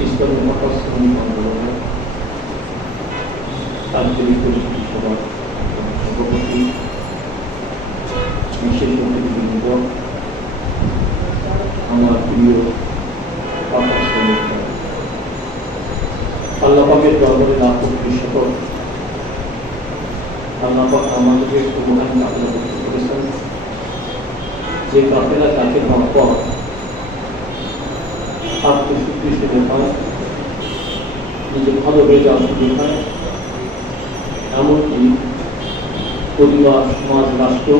ইসলামের মতাশ্রমী আন্দোলনের আঞ্চলিক পরিস্থিতি সভার সভাপতি, বিশেষ অতিথিবৃন্দ, আমার প্রিয় আল্লাহ পাকের দরবারে লাখ কোটি শকর। আল্লাহ পাক আমাদেরকে একটু মহান কাফেলা করতে করেছেন, যে কাফেলা তাকে পাওয়ার পর আত্মশুদ্ধি দেখায়, নিজে ভালো হয়ে যাওয়ার সুযোগ হয়, এমনকি পরিবার, সমাজ, রাষ্ট্র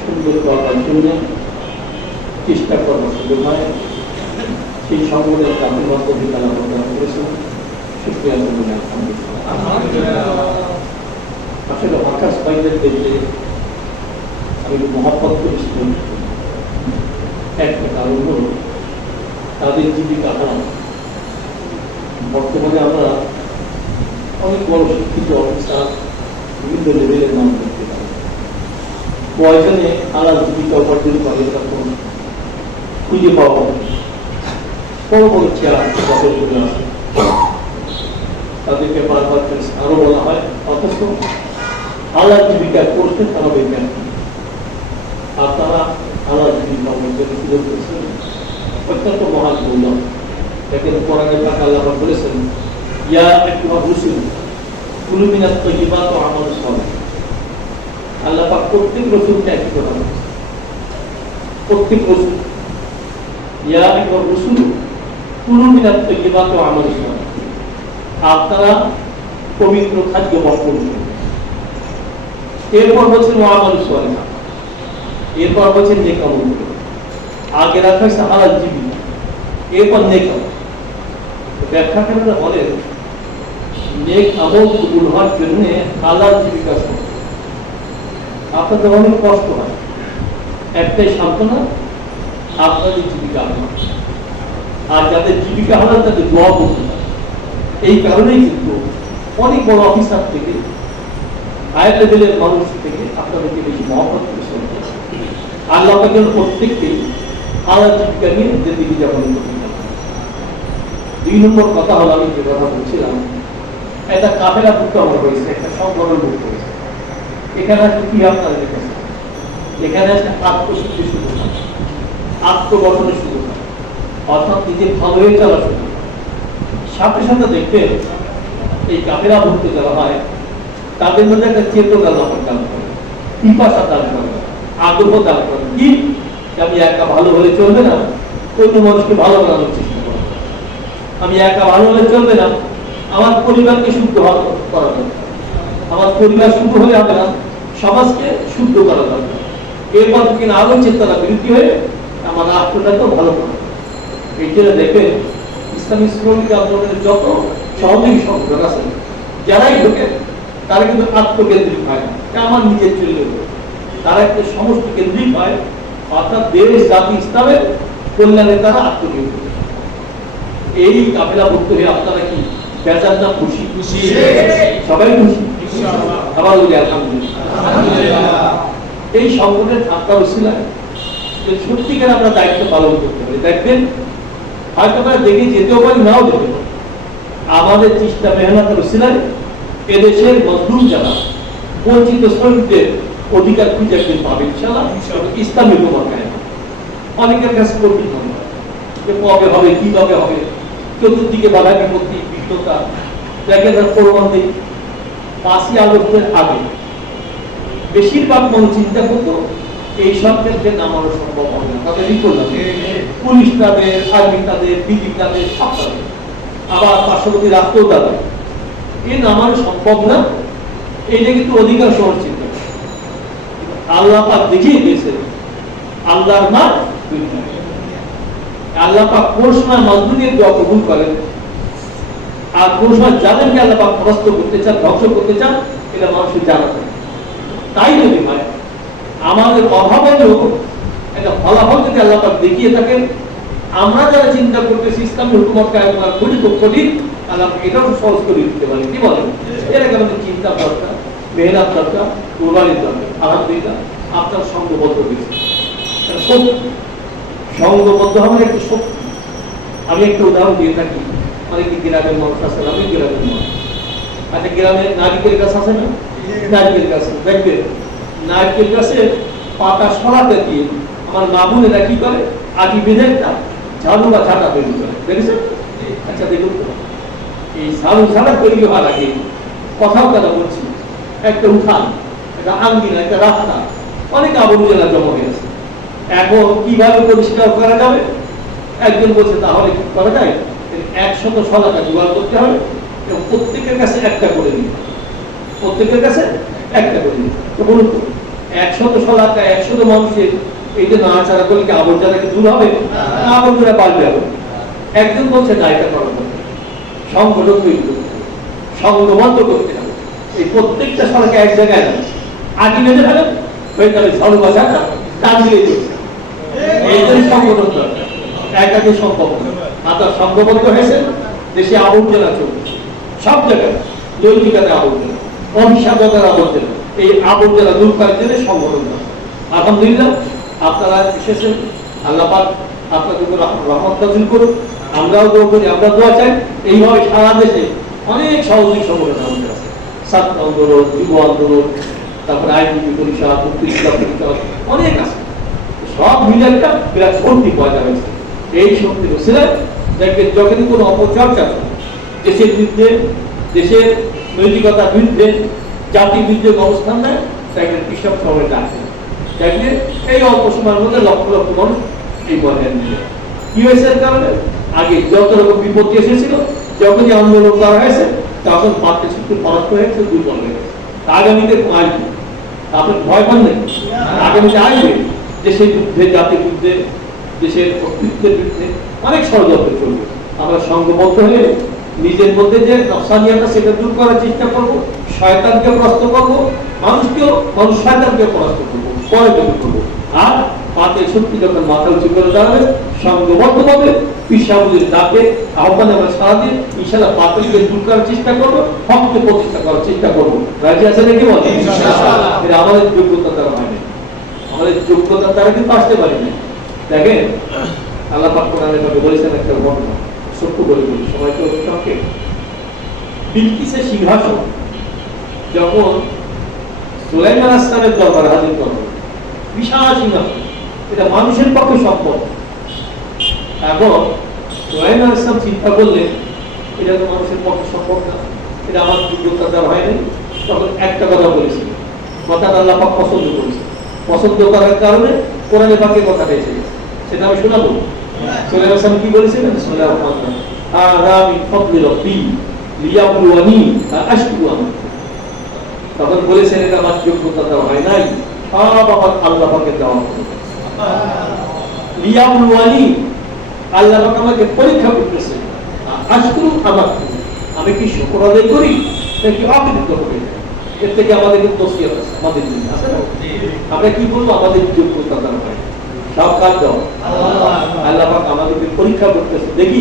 সুন্দর করার জন্য চেষ্টা করার সুযোগ হয়। সেই সংগঠনের কাপের মাধ্যমে তারা প্রদান করেছেন। শুক্রিয়া করবেন আসলে আকাশ বাইরের দেখলে আমি মহাপত করেছিলাম। একটা কারণ হল তাদের জীবিকা হারান। বর্তমানে আমরা অনেক বড় শিক্ষিত অফিসার বিভিন্ন লেভেলের নাম দেখতে পাই। কয়জনে আলাদা জীবিকা উপার্জন করে তখন খুঁজে পাওয়া হবে। বড় বড় চেয়ার দখল করে আছে, তাদেরকে বারবার আরো বলা হয়, অথচ আলাদা জীবিকা করতে তারা বেকার। আর তারা আলাদা জীবিকা অর্জনের সুযোগ করেছেন, অত্যন্ত মহান গৌরব। দেখেন কোরআনের পাক আল্লাহ বলেছেন, ইয়া আইয়ুহা রাসূল কুলু মিনাত তাইয়্যিবাত ওয়া আমালু সালিহ। আল্লাহ পাক প্রত্যেক রাসূলকে একই কথা বলেছেন। প্রত্যেক রাসূল ইয়া আইয়ুহা রাসূল কুলু মিনাত তাইয়্যিবাত ওয়া আমালু সালিহ, আপনারা পবিত্র খাদ্য ভক্ষণ করুন। এরপর বলছেন ওয়া আমালু সালিহ, এরপর বলছেন নেক আমল করুন। আগে রাখা হয়েছে হালাল জীবিকা, এরপর নেক আমল। ব্যাখ্যাকারীরা বলেন নেক আমল কবুল হওয়ার জন্য হালাল জীবিকা সঙ্গে আপনাদের অনেক কষ্ট হয়। একটাই সান্ত্বনা, আপনাদের জীবিকা হালাল। আর যাদের জীবিকা হালাল তাদের দোয়া করতে হয়। এই কারণেই কিন্তু অনেক বড় অফিসার থেকে হায়ার লেভেলের মানুষ থেকে আপনাদেরকে বেশি মহব্বত করে চলতে হয়। আল্লাহ পাকের প্রত্যেককেই হালাল জীবিকা নিয়ে জিন্দেগি যাপন করতে হয়। ২ নম্বর কথা হলো, আমি যে কথা বলছিলাম, একটা কাফেলা মুক্তমর হয়েছে, একটা সংগঠন মুক্ত হয়েছে। এখানে আসলে কি আপনারা দেখেছেন, এখানে আসলে আত্মশুদ্ধি শুরু হয়, আত্মগঠনের শুরু হয়, অর্থাৎ নিজে ভালো হয়ে চলা শুরু হয়। সাথে সাথে দেখবেন এই কাফেলা মুক্ত যারা হয় তাদের মধ্যে একটা চেতনা দান করে, পিপাসা দান করে, আগ্রহ দান করে। কি আমি একা ভালো হলে চলবে না, অন্য মানুষকে ভালো বানানোর চেষ্টা করবো। আমি একা ভালো হলে চলবে না, আমার পরিবারকে শুদ্ধ করা দরকার। আমার পরিবার শুদ্ধ হলে হবে না, সমাজকে শুদ্ধ করা দরকার। এরপর কিনা আরো চেতনা বৃদ্ধি হয়ে আমার রাষ্ট্রটাকেও ভালো করা। এই জন্য দেখবেন ইসলামী শ্রমিক আন্দোলনের যত সহযোগী সংগঠন আছে, যারাই ঢোকে তারা কিন্তু আত্মকেন্দ্রিক হয় না, আমার নিজের চললে তারা একটা সমষ্টি কেন্দ্রিক হয়। অর্থাৎ দেশ, জাতি, ইসলামের কল্যাণে তারা আত্মকেন্দ্রিক। এই কাফেলা ভুক্ত হয়ে আপনারা কি বেজার না খুশি? খুশি, সবাই খুশি। আবার বলি আলহামদুলিল্লাহ। এই সংগঠনের থাকা উসিলায় সত্যিকার আমরা দায়িত্ব পালন করতে পারি। দেখবেন হয়তো আমরা দেখে যেতেও পারি, নাও যেতে পারি। আমাদের চেষ্টা মেহনতের উসিলায় এদেশের মজলুম যারা বঞ্চিত শ্রমিকদের অধিকার খুঁজে একদিন পাবে ইনশাআল্লাহ। ইসলামী প্রমাণ অনেকের কাছে কঠিন হবে, কবে হবে, কিভাবে হবে, চতুর্দিকে বাধা বিপত্তি, বিঘ্নতা। দেখেন প্রমাণ দিই ৫ই আগস্টের আগে বেশিরভাগ মানুষ চিন্তা করতো এই সব ক্ষেত্রে নামানো সম্ভব হবে না। তাদের পুলিশ তাদের, আর্মি তাদের, বিজিবি তাদের, সব তাদের, আবার পার্শ্ববর্তী রাষ্ট্রও তাদের, এ নামানো সম্ভব না। এটা কিন্তু অধিকার সহ চিন্তা। আল্লাহ পাক দেখিয়ে দিয়েছেন আল্লাহর নাম। আল্লাহ পাক কোন সময় মাজলুমের দোয়া কবুল করেন, আর কোন সময় যাদেরকে আল্লাহ পাক পরাস্ত করতে চান, ধ্বংস করতে চান, এটা মানুষের জানা থাকে। তাই যদি হয় আমাদের অভাবেরও একটা ফলাফল যদি আল্লাহ পাক দেখিয়ে থাকেন, আমরা যারা চিন্তা করতেছি ইসলামী হুকুমত কায়েম করা খুবই খুব কঠিন, আল্লাহ এটাও সহজ করে দিতে পারেন। কি বলেন? এর আগে আমাদের চিন্তা দরকার, মেহনত দরকার, কোরবানির দরকার। আলহামদুলিল্লাহ আপনার সংঘবদ্ধ হয়েছে, সংঘবদ্ধ হওয়ার একটা শক্তি। আমি একটা উদাহরণ দিয়ে থাকি, অনেকে গ্রামের মানুষ আছে, আমি গ্রামের মানুষ। আচ্ছা, গ্রামে নারিকেল গাছ আছে না? নারিকেল গাছ দেখবে, নারকেল গাছের পাতা সরাতে দিয়ে আমার মামুনেরা কি করে, আটি বেঁধে একটা ঝাড়ু বা ঝাঁটা তৈরি করে, দেখেছেন? আচ্ছা দেখুন তো, এই ঝাড়ু ঝাঁটা তৈরি হওয়ার আগে কথাও কথা বলছি, একটা উঠান, একটা আঙ্গিনা, একটা রাস্তা, অনেক আবর্জনা জমা হয়ে আছে। এখন কিভাবে পরিষ্কার করা যাবে? একজন বলছে তাহলে কি করা যায়, 100 শলাকা জোগাড় করতে হবে এবং প্রত্যেকের কাছে একটা করে দিতে হবে, প্রত্যেকের কাছে একটা করে দিতে হবে। তো বলুন তো, 100 শলাকা 100 মানুষের এই যে নাড়াচাড়া করলে কি আবর্জনা কি দূর হবে? আবর্জনা পাল্টে হবে। একজন বলছে না, এটা করা যাবে, সংগঠন তৈরি করতে হবে, সংঘবদ্ধ করতে হবে। এই প্রত্যেকটা শলাকা এক জায়গায় যাবে, আটি বেঁধে ফেলেন হয়ে যাবে, ঝাড়ু বাজারটা টান দিয়ে চলছে। এইটাই সংগঠন দরকার, একাকে সম্ভব না। আপনার সংঘবদ্ধ হয়েছে, দেশে আবর্জনা চলছে সব জায়গায়, নৈতিকতার আবর্জনা, অহিংসাতার আবর্জনা, এই আবর্জনা দূর করার জন্য সংগঠন দরকার। আলহামদুলিল্লাহ আপনারা এসেছেন, আল্লাহ পাক আপনাদের উপর রহমত নাযিল করুন। আমরাও দোয়া করি, আমরা দোয়া চাই এইভাবে সারা দেশে অনেক সামাজিক সংগঠন আমাদের আছে, ছাত্র আন্দোলন, যুব আন্দোলন, তারপরে আইনজীবী পরিষদ, মুক্তিযোদ্ধা পরিষদ, অনেক আছে। সব মিলে একটা বিরাট শক্তি পয়দা হয়েছে। এই শক্তির উসিলায় দেখবেন যখনই কোনো অপচর্চা দেশের বিরুদ্ধে, দেশের নৈতিকতার বিরুদ্ধে, জাতির বিরুদ্ধে অবস্থান নেয়, দেখবেন কৃষক সবাই ডাকে, দেখবেন এই অল্প সময়ের মধ্যে লক্ষ লক্ষ মানুষ এই পর্যায়ে নিয়ে কি হয়েছে? এর কারণে আগে যত রকম বিপত্তি এসেছিল, যখনই আন্দোলন করা হয়েছে তখন পাত্রে ছুটতে পরাস্ত হয়েছে, দুর্বল হয়ে গেছে। আগামীতে আসবে, আপনি ভয় পান নাকি? আগামীতে আসবে, দেশের বিরুদ্ধে, জাতির বিরুদ্ধে, দেশের অস্তিত্বের বিরুদ্ধে অনেক ষড়যন্ত্র চলবে। আমরা সংঘবদ্ধ হয়ে নিজের মধ্যে যে নফসানিয়াটা সেটা দূর করার চেষ্টা করবো, শয়তানকে পরাস্ত করবো, মানুষ শয়তানকে পরাস্ত করবো, পরাজিত করবো। আর পাতের শক্তি যখন মাথা উঁচু করে দাঁড়াবে, সংঘবদ্ধভাবে পিসাবুদের ডাকে আহ্বানে আমরা সারা দিয়ে ইনশাআল্লাহ পাতেলকে দূর করার চেষ্টা করবো, হককে প্রতিষ্ঠা করার চেষ্টা করবো। রাজি আছে নাকি বলে? এটা আমাদের যোগ্যতা দ্বারা হয় না, আমাদের যোগ্যতার দ্বারা কিন্তু আসতে পারি না। দেখেন আল্লাহ পাক কোরআনে বলেছেন একটা ঘটনা, সত্য বলে বলি, সবাই তো থাকে। বিলকিসের সিংহাসন যখন সুলাইমান আলাইহিস সালামের দরবারে হাজির করা হলো, বিশাল সিংহাসন, এটা মানুষের পক্ষে সম্ভব। এখন সুলাইমান আলাইহিস সালাম চিন্তা করলেন এটা তো মানুষের পক্ষে সম্ভব না, এটা আমার যোগ্যতা দ্বারা হয়নি। তখন একটা কথা বলেছিল, কথাটা আল্লাহ পাক পছন্দ করেছে, পছন্দ করার কারণে কোরআনে পাকে কথাটা এসে গেছে, সেটা আমি শোনাবো। সুলাইমান আলাইহিস সালাম কি বলেছিলেন? বিসমিল্লাহির রহমানির রহিম, আযা মিন ফাদলি রাব্বি লিয়াবলুয়ানি আশকুরু আম। তখন বলেছেন এটা আমার যোগ্যতা দেওয়া হয় নাই, সব আমার আল্লাহ পাকের দেওয়া। লিয়াবলুয়ানি, আল্লাহ পাক আমাকে পরীক্ষা করতেছে, আশকুরু আমাক, আমি কি শুকর আদায় করি নাকি অকৃতজ্ঞ হই? এর থেকে আমাদের কিন্তু ওসিয়ত আছে, আমাদের জন্য আছে না? আমরা কি বলবো? আমাদের যোগ্যতা দেওয়া হয়, সব কাজ দাও আল্লাহ পাক আমাদেরকে পরীক্ষা করতেছে, দেখি